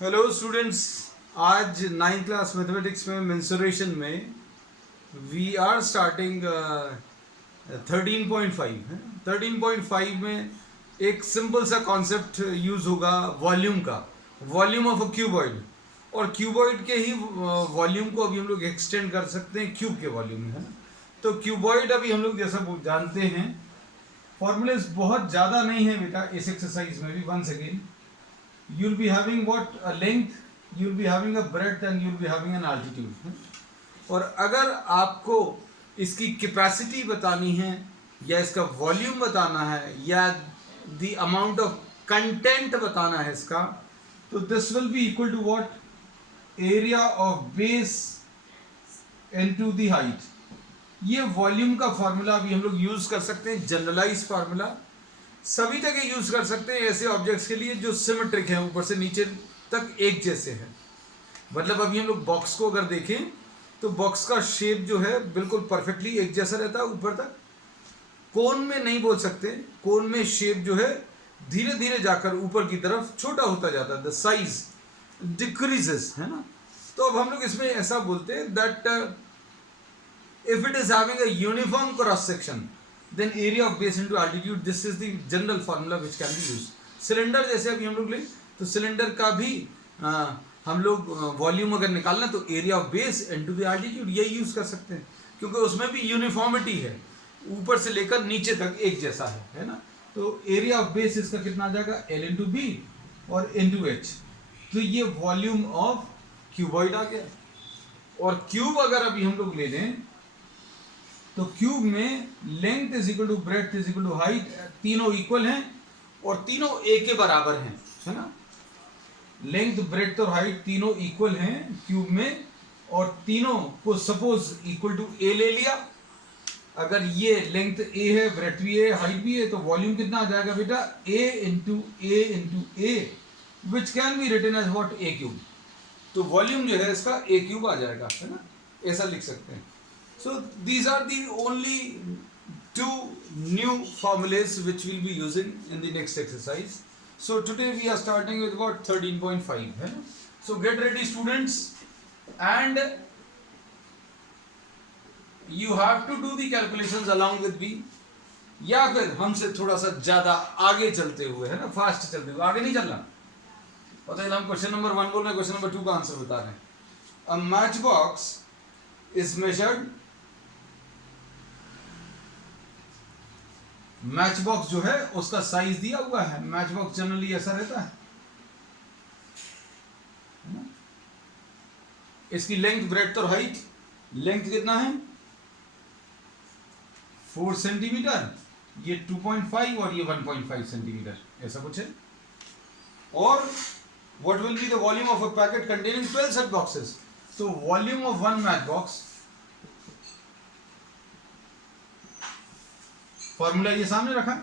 Hello students, आज 9th class mathematics में mensuration में वी आर स्टार्टिंग 13.5 है। 13.5 में एक सिंपल सा कॉन्सेप्ट यूज होगा वॉल्यूम का, वॉल्यूम ऑफ अ क्यूबॉइड। और क्यूबॉइड के ही वॉल्यूम को अभी हम लोग एक्सटेंड कर सकते हैं क्यूब के वॉल्यूम में, है ना। तो क्यूबॉइड अभी हम लोग जैसा जानते हैं, फॉर्मूलेस बहुत ज़्यादा नहीं है बेटा इस एक्सरसाइज में भी। Once again you'll be having what a length, you'll be having a breadth and you'll be having an altitude। और अगर आपको इसकी कैपेसिटी बतानी है या इसका वॉल्यूम बताना है या द अमाउंट ऑफ कंटेंट बताना है इसका, तो this will be equal to what, area of base into the height. ये वॉल्यूम का फार्मूला अभी हम लोग यूज कर सकते हैं, जनरलाइज फार्मूला सभी जगह यूज कर सकते हैं ऐसे ऑब्जेक्ट्स के लिए जो सिमेट्रिक हैं, ऊपर से नीचे तक एक जैसे हैं। मतलब अभी हम लोग बॉक्स को अगर देखें तो बॉक्स का शेप जो है बिल्कुल परफेक्टली एक जैसा रहता है ऊपर तक। कोन में नहीं बोल सकते, कोन में शेप जो है धीरे धीरे जाकर ऊपर की तरफ छोटा होता जाता है, द साइज डिक्रीजेस, है ना। तो अब हम लोग इसमें ऐसा बोलते हैं that if it is having a uniform cross section then area of base into altitude, this is the general formula which can be used। Cylinder जैसे अभी हम लोग लें तो सिलेंडर का भी हम लोग वॉल्यूम अगर निकालना तो area of base into the altitude यही यूज कर सकते हैं, क्योंकि उसमें भी यूनिफॉर्मिटी है, ऊपर से लेकर नीचे तक एक जैसा है ना। तो एरिया ऑफ बेस इसका कितना आ जाएगा, एल इंटू बी और इंटू एच। तो ये वॉल्यूम ऑफ क्यूबॉइड आ गया। और क्यूब अगर अभी हम लोग ले लें तो क्यूब में length is equal to breadth is equal to height, तीनों इक्वल हैं और तीनों ए के बराबर हैं, है ना। लेंथ ब्रेड्थ और हाइट तीनों इक्वल हैं क्यूब में, और तीनों को सपोज इक्वल टू ए ले लिया। अगर ये लेंथ ए है, ब्रेड्थ भी है, हाइट भी है, तो वॉल्यूम कितना आ जाएगा बेटा, a into a which can be written as what, a cube. तो वॉल्यूम जो है इसका ए क्यूब आ जाएगा, है ना, ऐसा लिख सकते हैं। So these are the only two new formulas which we'll be using in the next exercise. So today we are starting with what, 13.5 है ना। So get ready students, and you have to do the calculations along with me, या फिर हमसे थोड़ा सा ज्यादा आगे चलते हुए, है ना, फास्ट चलते हुए। आगे नहीं चलना, पता है हम क्वेश्चन नंबर 1 बोल रहे हैं, क्वेश्चन नंबर 2 का आंसर बता रहे हैं। A matchbox is measured, match box जो है उसका साइज दिया हुआ है। मैच बॉक्स जनरली ऐसा रहता है ना? इसकी लेंथ ब्रेड्थ और हाइट, लेंथ कितना है 4 सेंटीमीटर, ये 2.5 और ये 1.5 सेंटीमीटर, ऐसा कुछ है। और what will be the volume of a packet containing 12 such boxes. तो volume of one match box, formula ये सामने रखा,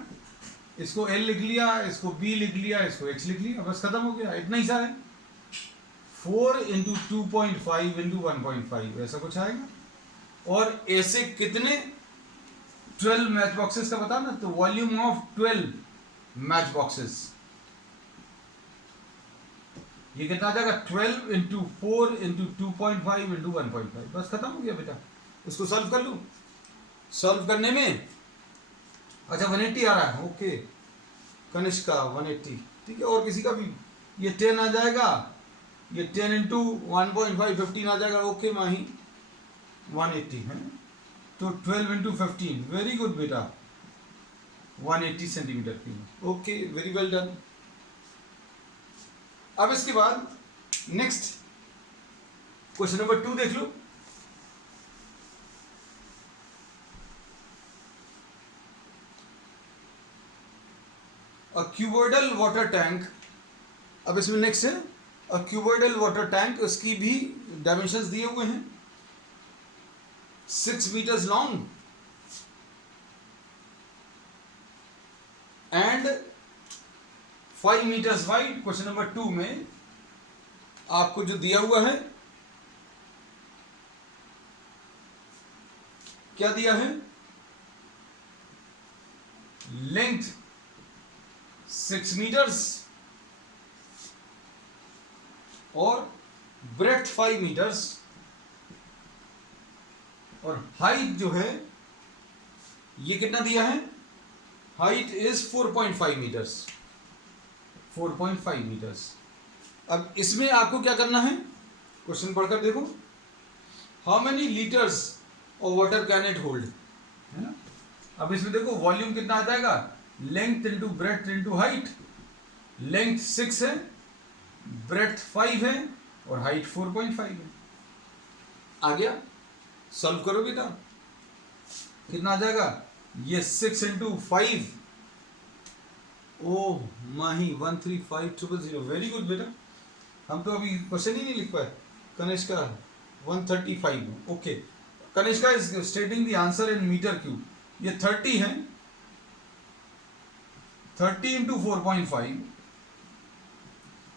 इसको L लिख लिया, इसको B लिख लिया, इसको H लिख लिया, बस खत्म हो गया। इतना ही सा है, 4 इंटू 2.5 इंटू 1.5 ऐसा कुछ आएगा। और ऐसे कितने, 12 मैच बॉक्सेस का बताना, तो वॉल्यूम ऑफ 12 मैच बॉक्सेस, ये कितना आ जाएगा, 12 इंटू 4 इंटू 2.5 इंटू 1.5, बस खत्म हो गया बेटा। इसको सॉल्व कर लूं, सॉल्व करने में अच्छा 180 आ रहा है, ओके कनिष्क का 180, ठीक है। और किसी का भी ये 10 आ जाएगा, ये 10 इंटू 1.5 15 आ जाएगा, ओके माही 180 है। तो 12 इंटू 15, वेरी गुड बेटा, 180 सेंटीमीटर की, ओके वेरी वेल डन। अब इसके बाद नेक्स्ट क्वेश्चन नंबर 2 देख लो। A cuboidal water tank, अब इसमें नेक्स्ट है a cuboidal water tank, उसकी भी डायमेंशंस दिए हुए हैं, 6 meters long and 5 meters wide. Question number 2 में आपको जो दिया हुआ है, क्या दिया है, लेंथ 6 meters और ब्रेथ 5 मीटर्स और हाइट जो है ये कितना दिया है, हाइट इज 4.5 मीटर्स, 4.5 मीटर्स। अब इसमें आपको क्या करना है, क्वेश्चन पढ़कर देखो, how many litres of water can it hold, है ना। अब इसमें देखो वॉल्यूम कितना आ जाएगा, length into breadth into height, length 6 है, ब्रेथ 5 है और हाइट 4.5 है। आ गया, सॉल्व करो बेटा, कितना आ जाएगा, ये 6 into 5, oh Mahi 135000, very good बेटा। हम तो अभी क्वेश्चन ही नहीं लिख पाए। Kanishka 135, okay. Kanishka is stating the answer in metre cube. ये 30 है, 30 into 4.5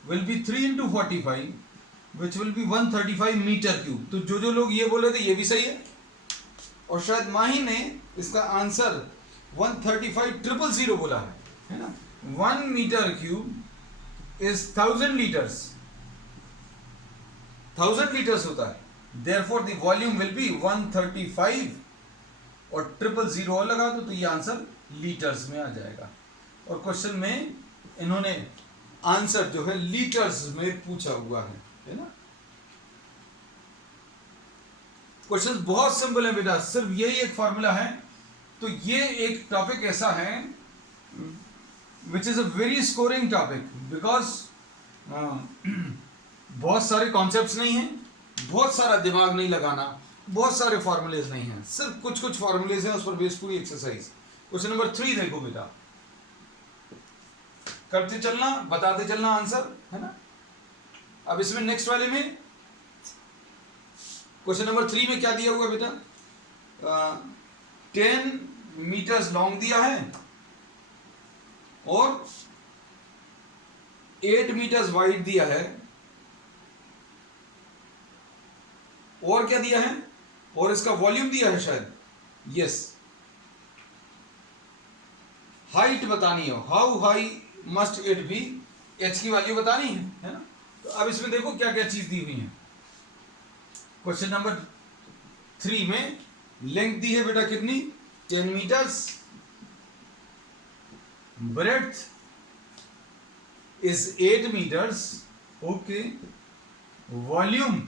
will be 3 into 45 which will be 135 metre cube. तो जो लोग ये बोले थे ये भी सही है, और शायद माही ने इसका आंसर 135,000 बोला है ना। 1 metre cube is 1000 litres, 1000 litres होता है, therefore the volume will be 135 और 000 और लगा दो तो ये आंसर लीटर्स में आ जाएगा। और क्वेश्चन में इन्होंने आंसर जो है लीटर्स में पूछा हुआ है ना। क्वेश्चन बहुत सिंपल है बेटा, सिर्फ यही एक फॉर्मूला है। तो ये एक टॉपिक ऐसा है which is a very scoring topic, because बहुत सारे कॉन्सेप्ट्स नहीं हैं, बहुत सारा दिमाग नहीं लगाना, बहुत सारे फॉर्मूलेज नहीं हैं, सिर्फ कुछ कुछ फॉर्मूलेज हैं, उस पर बेस्ड पूरी एक्सरसाइज। क्वेश्चन नंबर 3 देखो बेटा, करते चलना, बताते चलना आंसर, है ना। अब इसमें नेक्स्ट वाले में क्वेश्चन नंबर 3 में क्या दिया हुआ बेटा, 10 मीटर्स लॉन्ग दिया है और 8 मीटर्स वाइड दिया है, और क्या दिया है, और इसका वॉल्यूम दिया है शायद, यस। हाइट बतानी हो, how high must it be, H की वैल्यू बतानी है ना। तो अब इसमें देखो क्या क्या चीज दी हुई है। क्वेश्चन नंबर 3 में लेंथ दी है बेटा कितनी, 10 metres, breadth is 8 metres, okay, volume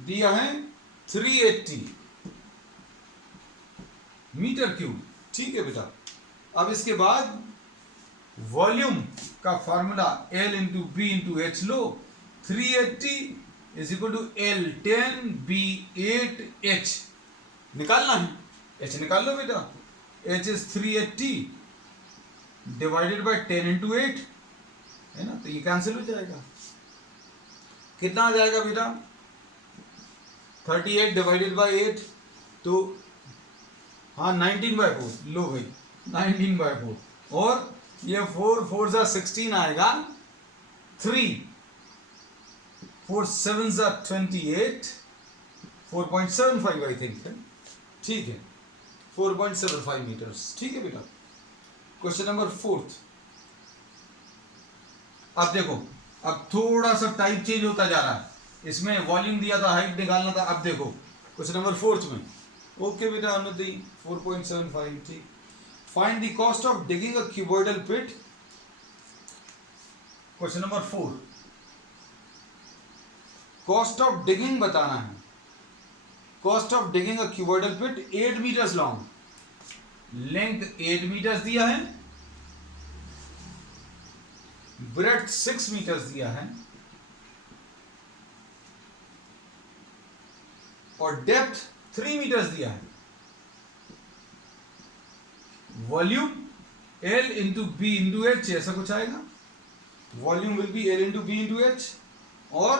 दिया है 380 मीटर क्यूब, ठीक है बेटा। अब इसके बाद वॉल्यूम का formula L into B into H लो, 380 is equal to L 10 B 8 H निकालना है, H निकाल लो बेटा, H is 380 divided by 10 into 8, है ना। तो ये कैंसिल हो जाएगा, कितना आ जाएगा बेटा, 38 डिवाइडेड बाय 8, तो हाँ 19/4, लो भाई 19/4, और ये 4 4 जा 16 आएगा, 3 4 7 जा 28, 4.75 आई थिंक है, ठीक है, 4.75 मीटर्स, ठीक है बेटा। क्वेश्चन नंबर 4, अब देखो, अब थोड़ा सा टाइप चेंज होता जा रहा है, इसमें वॉल्यूम दिया था, हाइट निकालना था, अब देखो क्वेश्चन नंबर 4 में, ओके बेटा अनुदी 4.75, ठीक। Find the cost of digging a cuboidal pit, question number 4, cost of digging बताना है, cost of digging a cuboidal pit 8 metres long, length 8 metres दिया है, ब्रेड्थ 6 मीटर्स दिया है, और डेप्थ 3 मीटर्स दिया है, volume L into B into H ऐसा कुछ आएगा, volume will be L into B into H, और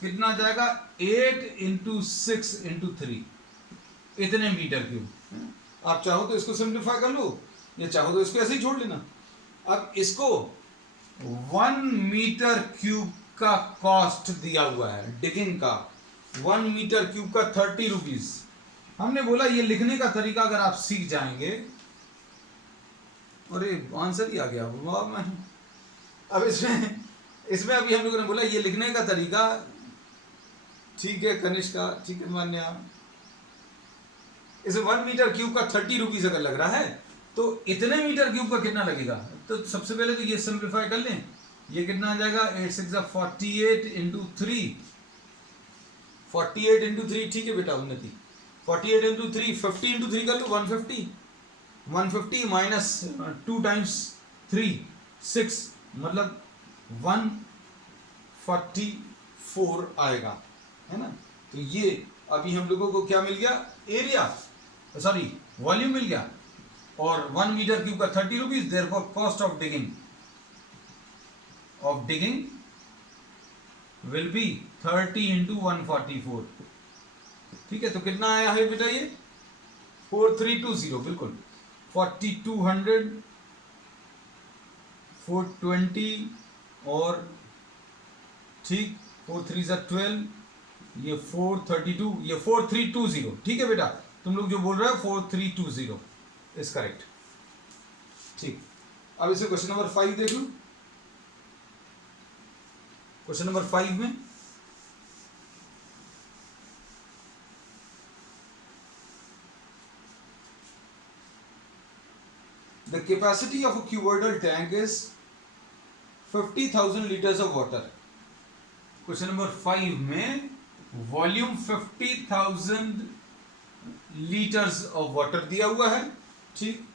कितना आ जाएगा 8 इंटू 6 इंटू 3, इतने मीटर क्यूब। आप चाहो तो इसको सिंप्लीफाई कर लो, या चाहो तो इसको ऐसे ही छोड़ लेना। अब इसको 1 मीटर क्यूब का कॉस्ट दिया हुआ है डिगिंग का, 1 मीटर क्यूब का 30 रुपीज। हमने बोला ये लिखने का तरीका अगर आप सीख जाएंगे, अरे आंसर ही आ गया वाह। मैं अब इसमें इसमें अभी हम लोगों ने बोला ये लिखने का तरीका, ठीक है कनिष्का, ठीक है मान्या, इसे 1 मीटर क्यूब का 30 रुपीज अगर लग रहा है तो इतने मीटर क्यूब का कितना लगेगा? तो सबसे पहले तो ये सिंप्लीफाई कर लें, ये कितना आ जाएगा 8 6 48 इंटू 3, 48 इंटू 3, ठीक है बेटा उन्नति, 48 इंटू 3, 50 इंटू 3 कर लो 150, 150 माइनस 2 टाइम्स 3 6, मतलब 144 आएगा, है ना। तो ये अभी हम लोगों को क्या मिल गया? एरिया, सॉरी वॉल्यूम मिल गया, और 1 मीटर क्यूब का 30 rupees, therefore cost of digging will be 30 into 144, ठीक है। तो कितना आया है बेटा ये? 4320, बिल्कुल 4200, 420 और ठीक 4 3 12, ये 432, ये 4320, ठीक है बेटा। तुम लोग जो बोल रहे हो 4320 इज करेक्ट, ठीक। अब इसे क्वेश्चन नंबर 5 देख लो। क्वेश्चन नंबर 5 में the capacity of a cuboidal tank is 50,000 liters of water। Question number 5 में वॉल्यूम 50,000 लीटर्स ऑफ वाटर दिया हुआ है, ठीक।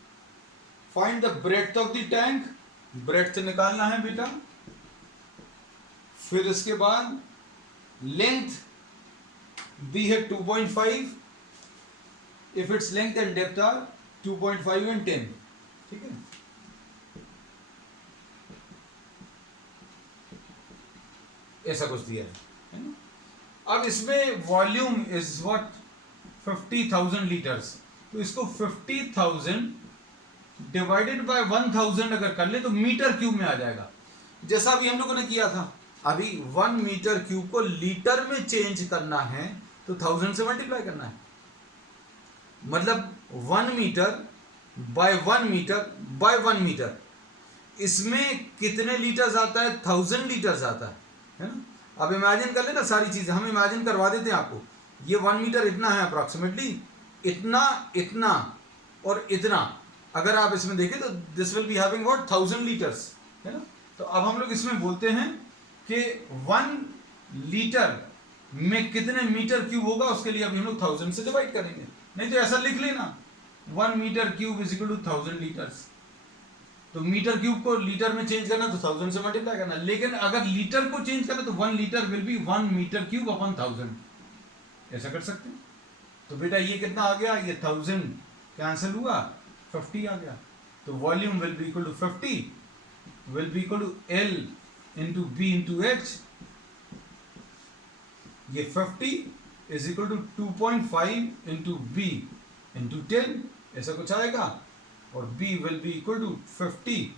Find the breadth of the tank, breadth निकालना है बेटा, फिर इसके बाद लेंथ दी है 2.5, if its length and depth are 2.5 and 10, ठीक है। ऐसा कुछ दिया है ना। अब इसमें वॉल्यूम इज व्हाट 50,000 लीटर्स, तो इसको 50,000 डिवाइडेड बाय 1000 अगर कर ले तो मीटर क्यूब में आ जाएगा, जैसा अभी हम लोगों ने किया था। अभी 1 मीटर क्यूब को लीटर में चेंज करना है तो 1000 से मल्टीप्लाई करना है, मतलब 1 metre by 1 metre by 1 metre, इसमें कितने लीटर्स आता है? 1000 लीटर्स आता है ना। अब इमेजिन कर लेना सारी चीजें, हम इमेजिन करवा देते हैं आपको। ये 1 मीटर इतना है अप्रॉक्सीमेटली, इतना इतना और इतना, अगर आप इसमें देखें तो this will be having what 1000 litres, है ना। तो अब हम लोग इसमें बोलते हैं कि 1 लीटर में कितने मीटर क्यूब होगा, उसके लिए अभी हम लोग 1000 से डिवाइड करेंगे। नहीं तो ऐसा लिख लेना 1 metre cube is equal to 1000 litres. तो मीटर क्यूब को लीटर में चेंज करना तो 1000 से मल्टीप्लाई करना, लेकिन अगर लीटर को चेंज करना तो 1 litre will be 1 metre cube upon 1000, ऐसा कर सकते हैं। तो बेटा ये कितना आ गया? ये 1000 कैंसिल हुआ, 50 आ गया। तो volume will be equal to 50 will be equal to L into B into H। ये 50 is equal to 2.5 into B into 10, ऐसा कुछ आएगा। और B will be equal to 50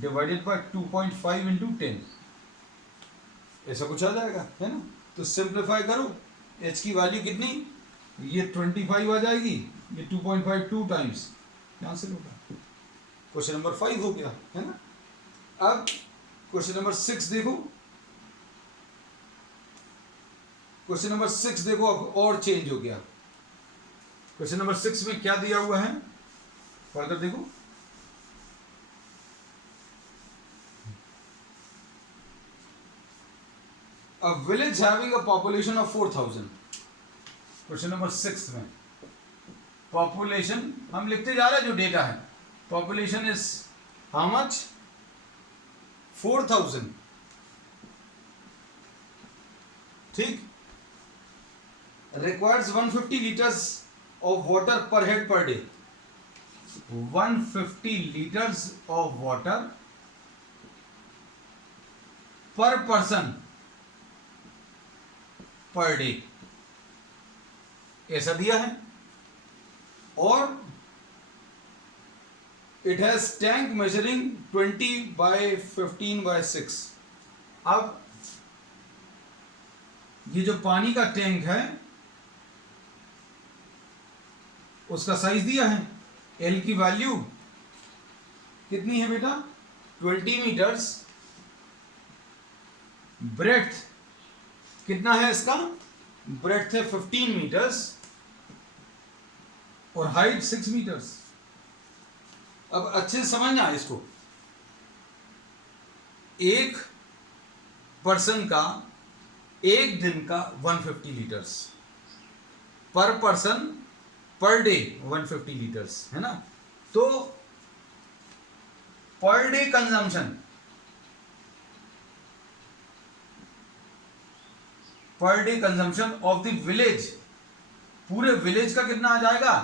divided by 2.5 into 10, ऐसा कुछ आ जाएगा, है ना। तो सिंप्लीफाई करो, H की वैल्यू कितनी? ये 25 आ जाएगी, ये 2.5 2 टाइम्स कैंसिल होगा। क्वेश्चन नंबर 5 हो गया, है ना। अब क्वेश्चन नंबर 6 देखो, क्वेश्चन नंबर 6 देखो, अब और चेंज हो गया। क्वेश्चन नंबर 6 में क्या दिया हुआ है, फर्दर देखो। A village having a population of 4000, question number 6 में पॉपुलेशन हम लिखते जा रहे हैं, जो डेटा है पॉपुलेशन इज हाउ मच 4000, ठीक। Requires 150 litres of water per head per day, 150 litres of water per person per day, ऐसा दिया है। और it has tank measuring 20 by 15 by 6। अब ये जो पानी का टैंक है उसका साइज दिया है, एल की वैल्यू कितनी है बेटा 20 मीटर्स ब्रेड्थ कितना है इसका, ब्रेड्थ है 15 मीटर्स और हाइट 6 मीटर्स। अब अच्छे से समझना इसको, एक पर्सन का एक दिन का 150 लीटर्स पर पर्सन पर डे 150 लीटर्स है ना। तो per day consumption, per day consumption of the village, पूरे विलेज का कितना आ जाएगा,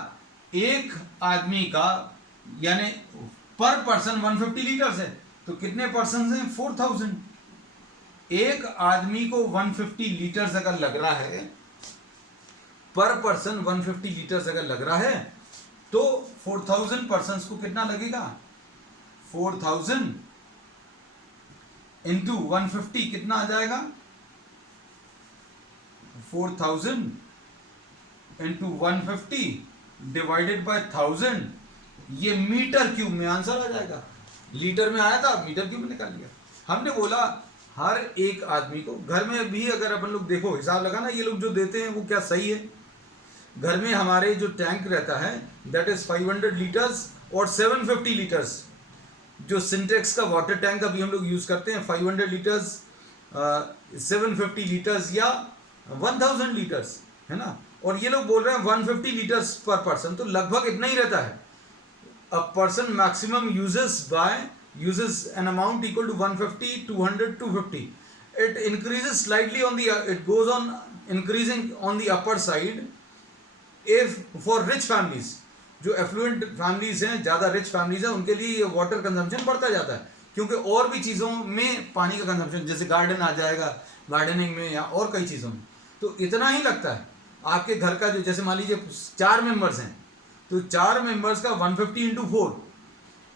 एक आदमी का यानी पर पर्सन 150 लीटर्स है तो कितने पर्सन हैं, 4000। एक आदमी को 150 लीटर्स अगर लग रहा है, पर पर्सन 150 लीटर्स अगर लग रहा है तो 4000 पर्सन को कितना लगेगा, 4000 इंटू 150 कितना आ जाएगा, 4000 इंटू 150 डिवाइडेड बाय 1000, ये मीटर क्यूब में आंसर आ जाएगा। लीटर में आया था, मीटर क्यूब में निकाल लिया। हमने बोला हर एक आदमी को, घर में भी अगर अपन लोग देखो हिसाब लगाना, ये लोग जो देते हैं वो क्या सही है। घर में हमारे जो टैंक रहता है दैट इज 500 लीटर्स और 750 लीटर्स, जो सिंटेक्स का वाटर टैंक अभी हम लोग यूज करते हैं 500 लीटर्स, 750 लीटर्स या 1000 लीटर्स है ना। और ये लोग बोल रहे हैं 150 लीटर्स पर पर्सन, तो लगभग इतना ही रहता है। A person maximum uses an amount equal to 150, 200, 250. It increases slightly it goes on increasing on the upper side if for rich families, जो affluent families हैं, ज़्यादा rich families हैं, उनके लिए वाटर कंजम्पशन बढ़ता जाता है, क्योंकि और भी चीज़ों में पानी का कंजम्पशन, जैसे गार्डन आ जाएगा, गार्डनिंग में या और कई चीज़ों में, तो इतना ही लगता है। आपके घर का जो, जैसे मान लीजिए 4 मेंबर्स हैं तो 4 मेंबर्स का 150 इंटू 4,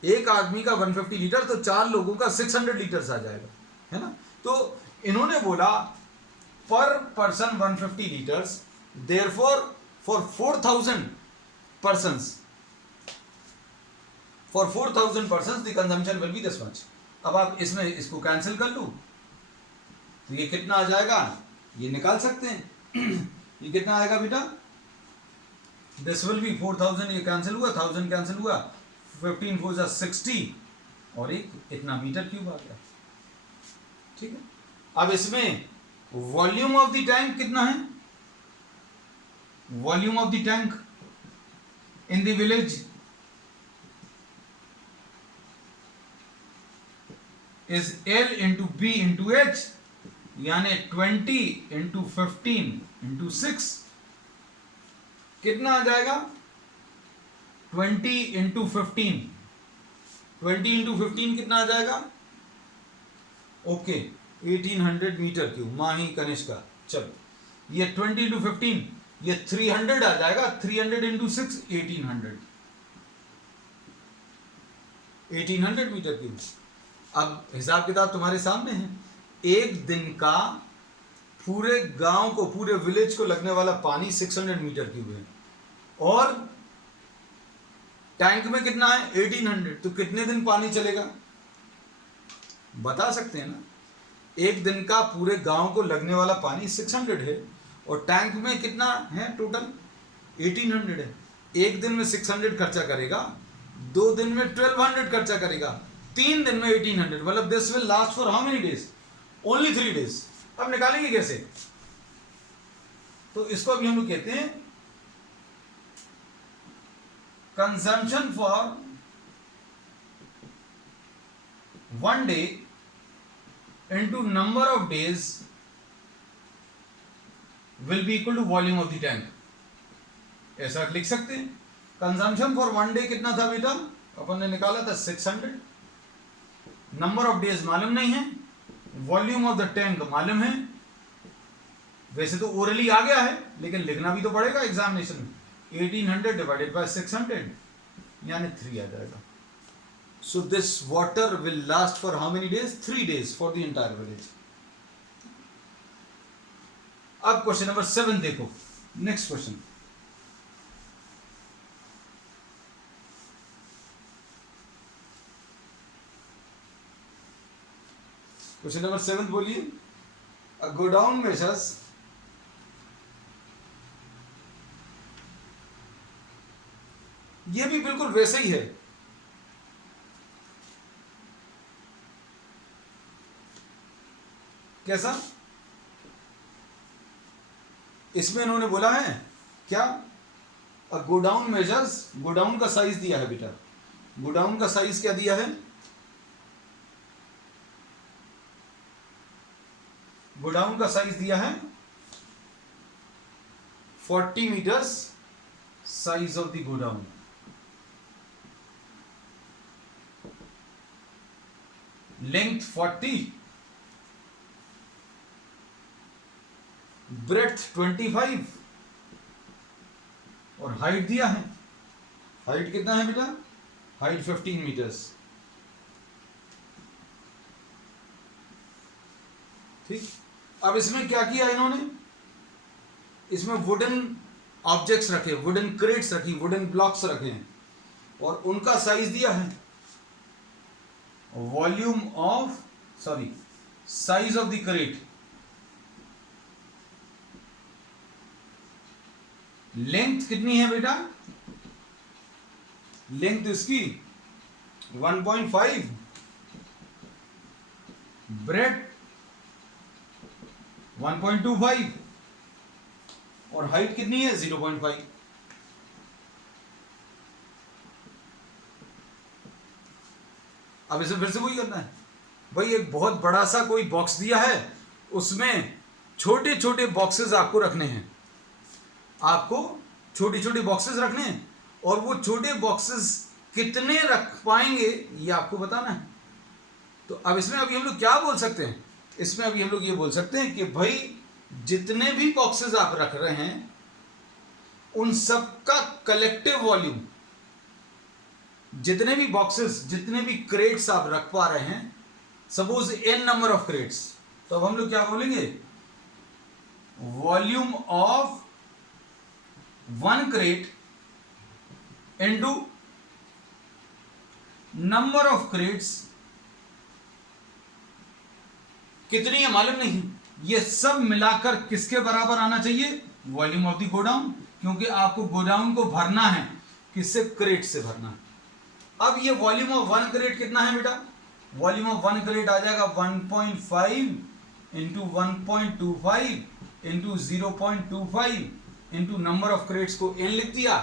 एक आदमी का 150 लीटर तो 4 लोगों का 600 लीटर्स आ जाएगा, है ना। तो इन्होंने बोला पर person 150 litres, therefore for 4000 persons, for 4000 persons the consumption will be this much. अब आप इसमें इसको कैंसिल कर लो तो ये कितना आ जाएगा, ये निकाल सकते हैं। ये कितना आएगा बेटा, दिस विल बी 4000, ये कैंसिल हुआ, 1000 कैंसिल हुआ, 15 4 जा 60 और एक इतना मीटर क्यूब आ गया। ठीक है, अब इसमें वॉल्यूम ऑफ द टैंक कितना है, volume of the tank in the village is L into B into H, यानी 20 इंटू 15 इंटू 6 कितना आ जाएगा, 20 इंटू 15, 20 इंटू 15 कितना आ जाएगा, ओके 1800 मीटर क्यूब, माही कनिष्का। चलो ये 20 इंटू 15 ये 300 आ जाएगा, 300 इंटू 6 1800 मीटर क्यूब। अब हिसाब किताब तुम्हारे सामने है, एक दिन का पूरे गांव को, पूरे विलेज को लगने वाला पानी 600 मीटर क्यूब है और टैंक में कितना है 1800, तो कितने दिन पानी चलेगा बता सकते हैं ना। एक दिन का पूरे गांव को लगने वाला पानी 600 है और टैंक में कितना है टोटल 1800 है। एक दिन में 600 खर्चा करेगा, 2 दिन में 1200 खर्चा करेगा, 3 दिन में 1800, मतलब this will last for how many days, only 3 days. अब निकालेंगे कैसे, तो इसको अभी हम लोग कहते हैं consumption for 1 day into number of days will be equal to volume of the tank. ऐसा लिख सकते हैं, कंजम्पशन फॉर 1 डे कितना था बेटा, अपन ने निकाला था 600, नंबर ऑफ डेज मालूम नहीं है, वॉल्यूम ऑफ द टैंक मालूम है। वैसे तो ओरली आ गया है लेकिन लिखना भी तो पड़ेगा एग्जामिनेशन में, 1800 डिवाइडेड बाय 600 यानी 3 आ जाएगा। So this water will last for how many days, 3 days for the entire village. अब क्वेश्चन नंबर 7 देखो, नेक्स्ट क्वेश्चन। क्वेश्चन नंबर 7 बोलिए। A godown measures ये भी बिल्कुल वैसे ही है। कैसा? इसमें इन्होंने बोला है क्या? गोडाउन मेजर्स, गोडाउन का साइज दिया है बेटा, गोडाउन का साइज क्या दिया है? गोडाउन का साइज दिया है 40 metres size of the godown. Length 40, breadth 25 और हाइट दिया है। हाइट कितना है बेटा? Height 15 metres. ठीक। अब इसमें क्या किया इन्होंने? इसमें वुडन ऑब्जेक्ट्स रखे, वुडन क्रेट्स रखी, वुडन ब्लॉक्स रखे हैं और उनका साइज दिया है। Volume of, sorry, size of the crate, length कितनी है बेटा? लेंथ इसकी 1.5, ब्रेड 1.25 और हाइट कितनी है? 0.5। अब इसे फिर से वही करना है भाई। एक बहुत बड़ा सा कोई बॉक्स दिया है, उसमें छोटे छोटे बॉक्सेस आपको रखने हैं, आपको छोटे छोटे बॉक्सेस रखने हैं और वो छोटे बॉक्सेस कितने रख पाएंगे ये आपको बताना है। तो अब इसमें अभी हम लोग क्या बोल सकते हैं? इसमें अभी हम लोग ये बोल सकते हैं कि भाई जितने भी बॉक्सेस आप रख रहे हैं उन सब का कलेक्टिव वॉल्यूम, जितने भी बॉक्सेस, जितने भी क्रेट्स आप रख पा रहे हैं, suppose n number of crates, तो अब हम लोग क्या बोलेंगे? Volume of one crate into number of crates कितनी है मालूम नहीं, ये सब मिलाकर किसके बराबर आना चाहिए? वॉल्यूम ऑफ द गोडाउन, क्योंकि आपको गोडाउन को भरना है, किससे? क्रेट से भरना है। अब ये वॉल्यूम ऑफ वन क्रेट कितना है बेटा? वॉल्यूम ऑफ वन क्रेट आ जाएगा 1.5 into 1.25 into 0.25 into number of crates को n लिख दिया,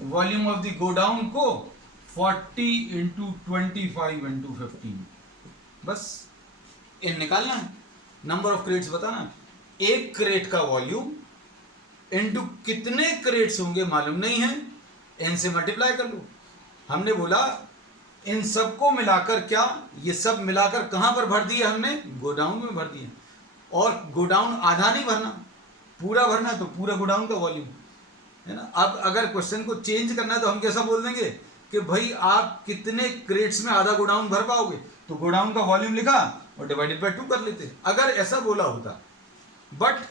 वॉल्यूम ऑफ द गोडाउन को 40 इंटू 25 इंटू 15, बस n निकालना है, नंबर ऑफ क्रेट्स बताना। एक क्रेट का वॉल्यूम इंटू कितने क्रेट्स होंगे मालूम नहीं है, n से मल्टीप्लाई कर लो। हमने बोला इन सबको मिलाकर, क्या ये सब मिलाकर कहां पर भर दिए हमने? गोडाउन में भर दिए। और गोडाउन आधा नहीं भरना, पूरा भरना, तो पूरा गोडाउन का वॉल्यूम है ना। अब अगर क्वेश्चन को चेंज करना है तो हम कैसा बोल देंगे कि भाई आप कितने क्रेट्स में आधा गोडाउन भर पाओगे, तो गोडाउन का वॉल्यूम लिखा और डिवाइडेड बाय 2 कर लेते, अगर ऐसा बोला होता। But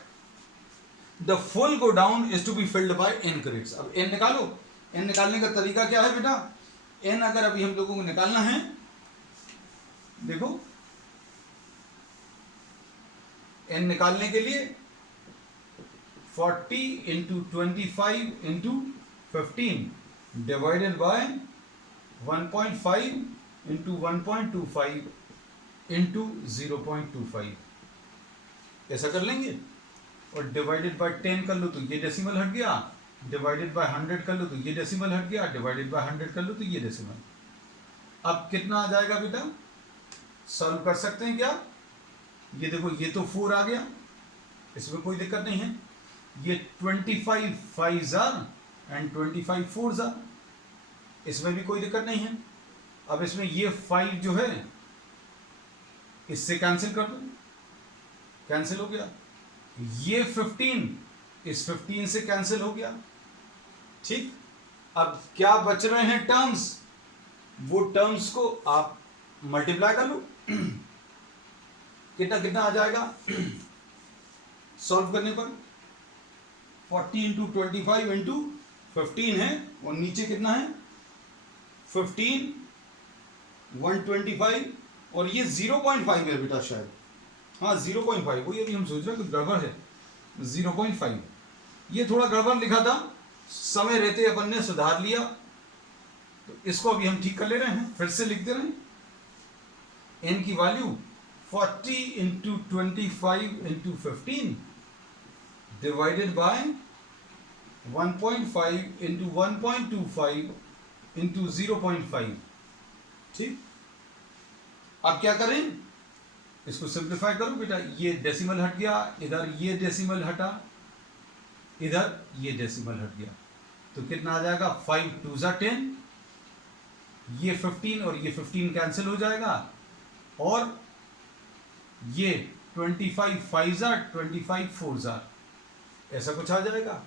the full godown is to be filled by n crates. अब n निकालो। n निकालने का तरीका क्या है बेटा? n अगर अभी हम लोगों को निकालना है, देखो n निकालने के लिए 40 into 25 into 15 divided by 1.5 into 1.25 into 0.25, ऐसा कर लेंगे। और डिवाइडेड बाय 10 कर लो तो ये डेसिमल हट गया, डिवाइडेड बाय 100 कर लो तो ये डेसिमल हट गया, डिवाइडेड बाय 100 कर लो तो ये डेसिमल। अब कितना आ जाएगा बेटा? सॉल्व कर सकते हैं क्या? ये देखो, ये तो 4 आ गया, इसमें कोई दिक्कत नहीं है। ये 25 5s are and 25 4s are, इसमें भी कोई दिक्कत नहीं है। अब इसमें ये 5 जो है इससे कैंसिल कर दो, कैंसिल हो गया। ये 15 इस 15 से कैंसिल हो गया, ठीक। अब क्या बच रहे हैं टर्म्स, वो टर्म्स को आप मल्टीप्लाई कर लो। कितना कितना आ जाएगा सॉल्व करने पर? 40 इंटू 25 इंटू 15 है, और नीचे कितना है? 15 125 और ये 0.5 है बेटा शायद, हाँ 0.5, वही अभी हम सोच रहे हैं कुछ गड़बड़ है। 0.5 ये थोड़ा गड़बड़ लिखा था, समय रहते अपन ने सुधार लिया, तो इसको अभी हम ठीक कर ले रहे हैं, फिर से लिख दे रहे हैं। n की value 40 into 25 into 15 divided by 1.5 into 1.25 into 0.5। ठीक, अब क्या करें, इसको सिंप्लीफाई करो बेटा। ये डेसिमल हट गया, इधर ये डेसिमल हटा, इधर ये डेसिमल हट गया, तो कितना आ जाएगा 5 2 ज़ा 10, ये 15 और ये 15 कैंसिल हो जाएगा, और ये 25 5 ज़ा 25 4 ज़ा, ऐसा कुछ आ जाएगा।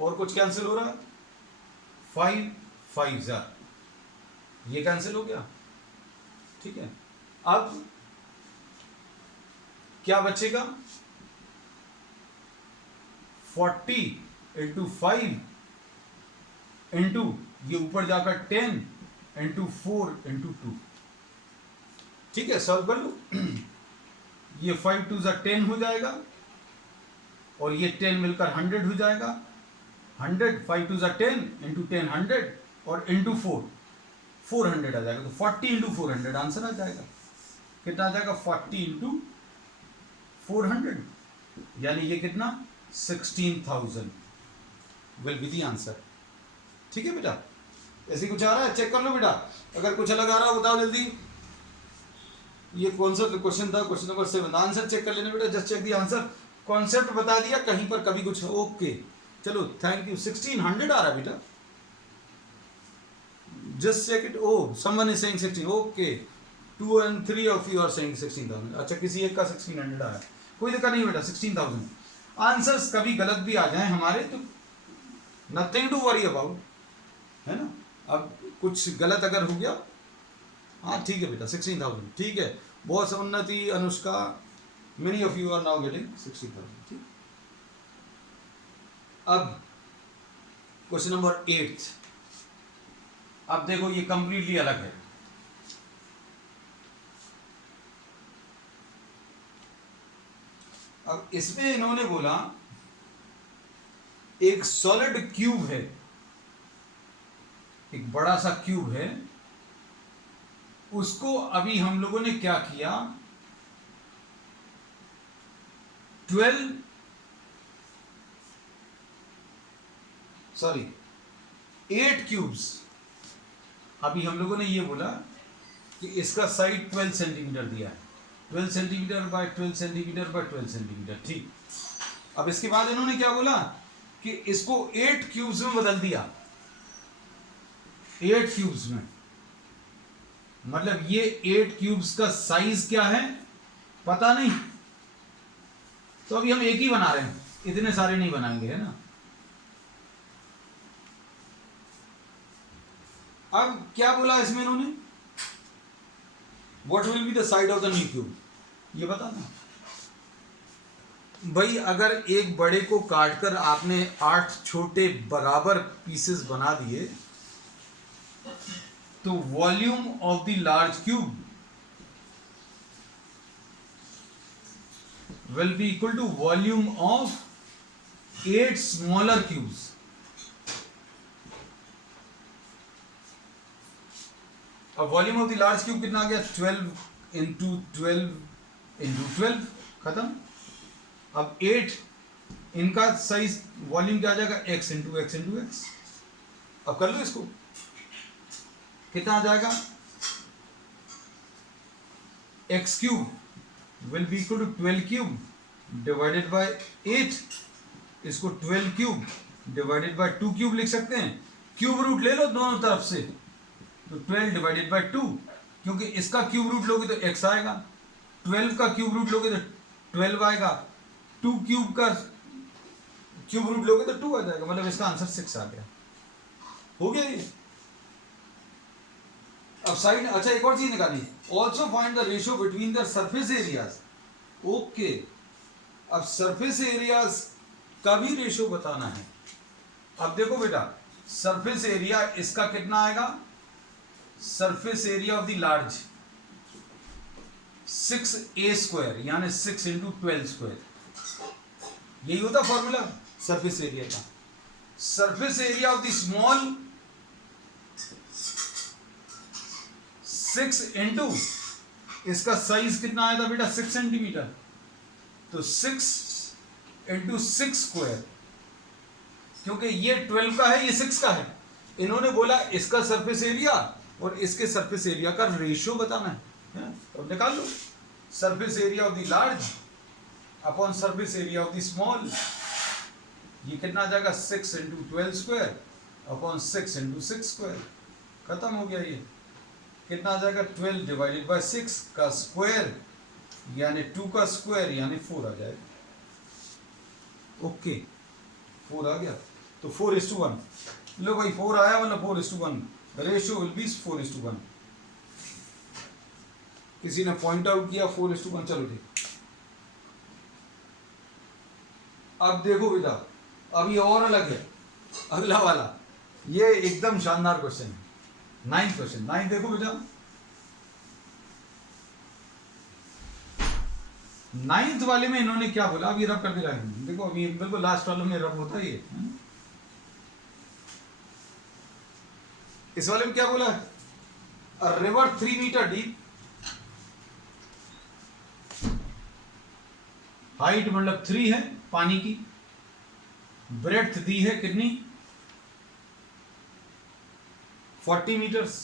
और कुछ कैंसिल हो रहा है, 5 5 ज़ा, ये कैंसिल हो गया। ठीक है, अब क्या बचेगा, 40 इंटू 5 इंटू ये ऊपर जाकर 10 इंटू 4 इंटू 2। ठीक है, सॉल्व कर लो। ये 5 2 ज़ा 10 हो जाएगा, और ये 10 मिलकर 100 हो जाएगा। 100 5 2 ज़ा 10 इंटू 10 100 और इंटू 4 400 आ जाएगा। तो 40 इंटू 400 आंसर आ जाएगा। कितना आ जाएगा, 40 इंटू 400, यानी ये कितना 16,000 विल बी दी आंसर। ठीक है बेटा, ऐसे कुछ आ रहा है, चेक कर लो बेटा, अगर कुछ अलग आ रहा है बताओ जल्दी। ये कौन सा क्वेश्चन था, क्वेश्चन नंबर 7, आंसर चेक कर लेना बेटा, just check the answer. Concept बता दिया, कहीं पर कभी कुछ, ओके चलो थैंक यू। 1600 आ रहा है बेटा, just check it. Oh someone is saying 16, okay 2 and 3 of you are saying 16,000। अच्छा, किसी एक का 1600 आ रहा है, कोई दिक्कत नहीं बेटा, 16,000। आंसर्स कभी गलत भी आ जाएं हमारे तो नथिंग टू वरी अबाउट, है ना। अब कुछ गलत अगर हो गया, हाँ ठीक है बेटा 16,000, ठीक है। बहुत Unnati, Anushka, many of you are now getting 16,000। ठीक, अब क्वेश्चन नंबर 8। अब देखो ये कंप्लीटली अलग है। अब इसमें इन्होंने बोला एक सॉलिड क्यूब है, एक बड़ा सा क्यूब है, उसको अभी हम लोगों ने क्या किया, 8 क्यूब्स। अभी हम लोगों ने ये बोला कि इसका साइड 12 सेंटीमीटर दिया है, 12 centimetre bye 12 centimetre bye 12 centimetre. ठीक, अब इसके बाद इन्होंने क्या बोला कि इसको 8 क्यूब्स में बदल दिया। 8 क्यूब्स में मतलब ये 8 क्यूब्स का साइज क्या है पता नहीं, तो अभी हम एक ही बना रहे हैं, इतने सारे नहीं बनाएंगे, है ना। अब क्या बोला इसमें इन्होंने, what will be the side of the new cube, ये बताना भाई। अगर एक बड़े को काटकर आपने 8 छोटे बराबर पीसेस बना दिए, तो volume of the large cube will be equal to volume of 8 smaller cubes। अब volume of the large cube कितना आ गया, 12 इंटू 12 इंटू 12, खत्म। अब 8 इनका साइज वॉल्यूम क्या आ जाएगा, x into x into x. अब कर लो इसको, कितना आ जाएगा, x cube will be equal to 12 cube divided by 8, इसको 12 क्यूब डिवाइडेड बाय 2 क्यूब लिख सकते हैं। क्यूब रूट ले लो दोनों तरफ से, तो 12 डिवाइडेड बाय 2, क्योंकि इसका क्यूब रूट लोगे तो x आएगा, 12 का क्यूब रूट लोगे तो 12 आएगा, 2 क्यूब का क्यूब रूट लोगे तो 2 आ जाएगा, मतलब इसका आंसर 6 आ गया। हो गया ये। अब साइड, अच्छा एक और चीज निकाली, also find the ratio between the surface areas. Okay, अब सरफेस एरियाज का भी रेशियो बताना है। अब देखो बेटा, सरफेस एरिया इसका कितना आएगा, surface area of the large 6a² यानी 6 इंटू 12²। यही होता फॉर्मूला सरफेस एरिया का। Surface area of the small 6 into इसका साइज कितना आया था बेटा 6 सेंटीमीटर, तो 6 इंटू 6², क्योंकि ये 12 का है ये 6 का है। इन्होंने बोला इसका सरफेस एरिया और इसके सरफेस एरिया का रेशियो बताना है ना? अब निकाल लो surface area of the large upon surface area of the small. ये कितना आ जाएगा 6 इंटू 12² अपॉन 6 इंटू 6²। खत्म हो गया। ये कितना आ जाएगा 12 डिवाइडेड बाय 6 का स्क्वायर यानी 2 का स्क्वायर यानी 4 आ जाएगा। ओके 4 आ गया, तो 4:1। लो भाई 4 आया मतलब 4:1 रेशियो विल बी 4:1। किसी ने पॉइंट आउट किया 4:1, चलो ठीक। अब देखो बेटा, अब ये और अलग है। अगला वाला ये एकदम शानदार क्वेश्चन है, 9th क्वेश्चन। 9 देखो बेटा, 9th वाले में इन्होंने क्या बोला, अब ये रब कर दिया है। देखो अभी बिल्कुल लास्ट वाले में रब होता है ये। इस वाले में क्या बोला, a river 3 metre deep, height मतलब 3 है पानी की, ब्रेड्थ दी है कितनी 40 मीटर्स।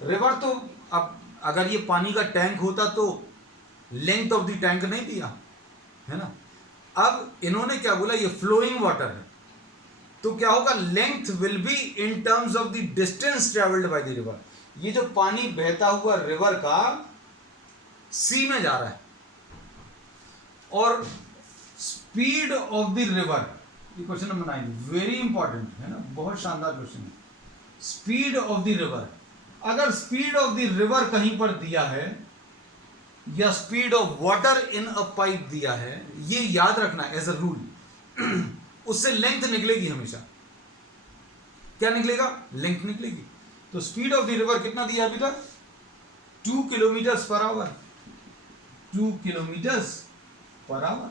रिवर तो अब अगर ये पानी का टैंक होता तो लेंथ ऑफ द टैंक नहीं दिया है ना। अब इन्होंने क्या बोला, ये फ्लोइंग वाटर है, तो क्या होगा length will be in terms of the distance travelled by the river. ये जो पानी बहता हुआ रिवर का सी में जा रहा है और स्पीड ऑफ द रिवर, ये क्वेश्चन नंबर 9 वेरी इंपॉर्टेंट है ना, बहुत शानदार क्वेश्चन है। स्पीड ऑफ द रिवर, अगर स्पीड ऑफ द रिवर कहीं पर दिया है या speed of water in a pipe दिया है, ये याद रखना एज अ रूल। उससे लेंथ निकलेगी हमेशा। क्या निकलेगा, लेंथ निकलेगी। तो स्पीड ऑफ द रिवर कितना दिया अभी तक 2 kilometres per hour, 2 kilometres per hour.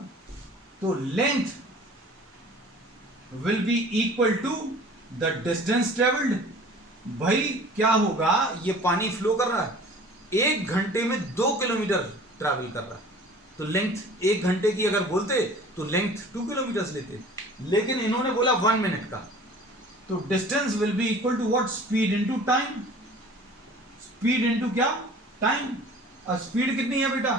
तो length will be equal to the distance travelled. भाई क्या होगा, ये पानी फ्लो कर रहा है 1 घंटे में 2 किलोमीटर ट्रैवल कर रहा है, तो लेंथ 1 घंटे की अगर बोलते तो लेंथ 2 किलोमीटर्स लेते, लेकिन इन्होंने बोला 1 मिनट का। तो distance will be equal to what, speed into time. Speed into क्या, टाइम। और स्पीड कितनी है बेटा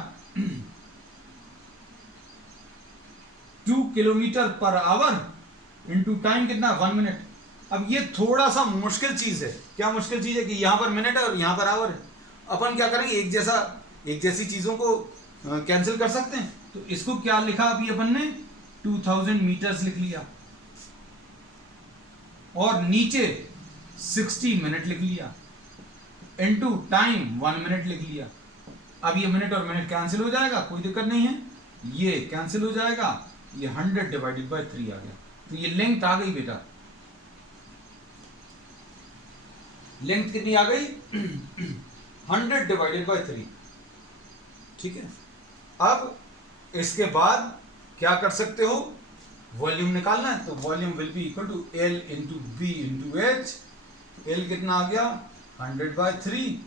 2 kilometre per hour into time कितना 1 मिनट। अब ये थोड़ा सा मुश्किल चीज है। क्या मुश्किल चीज है कि यहां पर मिनट है और यहां पर आवर है। अपन क्या करेंगे, एक जैसी चीजों को कैंसिल कर सकते हैं। तो इसको क्या लिखा अभी अपन ने 2000 मीटर्स लिख लिया और नीचे 60 मिनट लिख लिया इनटू टाइम 1 मिनट लिख लिया। अब ये मिनट और मिनट कैंसिल हो जाएगा, कोई दिक्कत नहीं है, ये कैंसिल हो जाएगा, ये 100 डिवाइडेड बाय 3 आ गया। तो ये लेंथ आ गई बेटा, लेंथ कितनी आ गई 100 डिवाइडेड बाय 3। ठीक है, अब इसके बाद क्या कर सकते हो, वॉल्यूम निकालना है। तो volume will be equal to L into B into H. L कितना आ गया 100/3,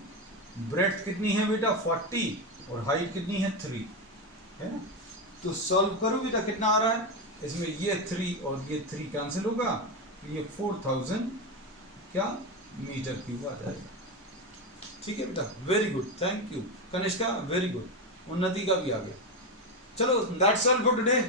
ब्रेड्थ कितनी है बेटा 40 और हाइट कितनी है 3 है ना। तो सॉल्व करो बेटा, कितना आ रहा है इसमें, ये 3 और ये 3 कैंसिल होगा, तो ये 4000 क्या मीटर क्यूब आ जाएगा। ठीक है बेटा, very good, thank you Kanishka, very good. उन्नति का भी आ गया। चलो दैट्स ऑल फॉर टुडे।